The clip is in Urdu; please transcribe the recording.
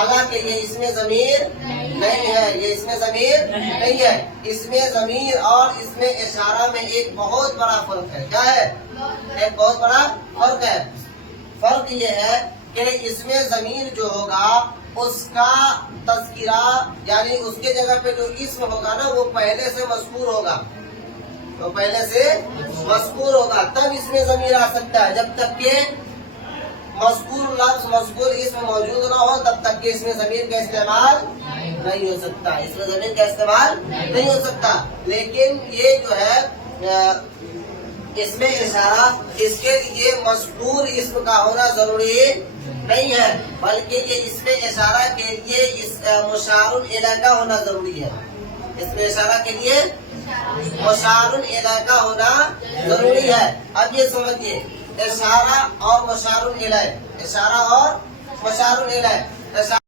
حالانکہ یہ اس میں ضمیر نہیں ہے، یہ اس میں ضمیر نہیں ہے۔ اس میں ضمیر اور اس میں اشارہ میں ایک بہت بڑا فرق ہے۔ کیا ہے؟ ایک بہت بڑا فرق ہے۔ فرق یہ ہے کہ اس میں ضمیر جو ہوگا اس کا تذکرہ یعنی اس کے جگہ پہ جو اسم ہوگا نا وہ پہلے سے مذکور ہوگا، تو پہلے سے مذکور ہوگا، تب اس میں ضمیر آ سکتا ہے۔ جب تک کہ مذکور لفظ مذکور اسم موجود نہ ہو تب تک کہ اس میں ضمیر کا استعمال نہیں ہو سکتا، اس میں ضمیر کا استعمال نہیں ہو سکتا۔ لیکن یہ جو ہے اس میں اشارہ، اس کے لیے مذکور اسم کا ہونا ضروری نہیں ہے، بلکہ یہ اس میں اشارہ کے لیے مشار الیہ کا ہونا ضروری ہے۔ اس میں اشارہ کے لیے مشار الیہ کا ہونا ضروری ہے۔ اب یہ سمجھیے، اشارہ اور مشار الیہ، اشارہ اور مشار الیہ۔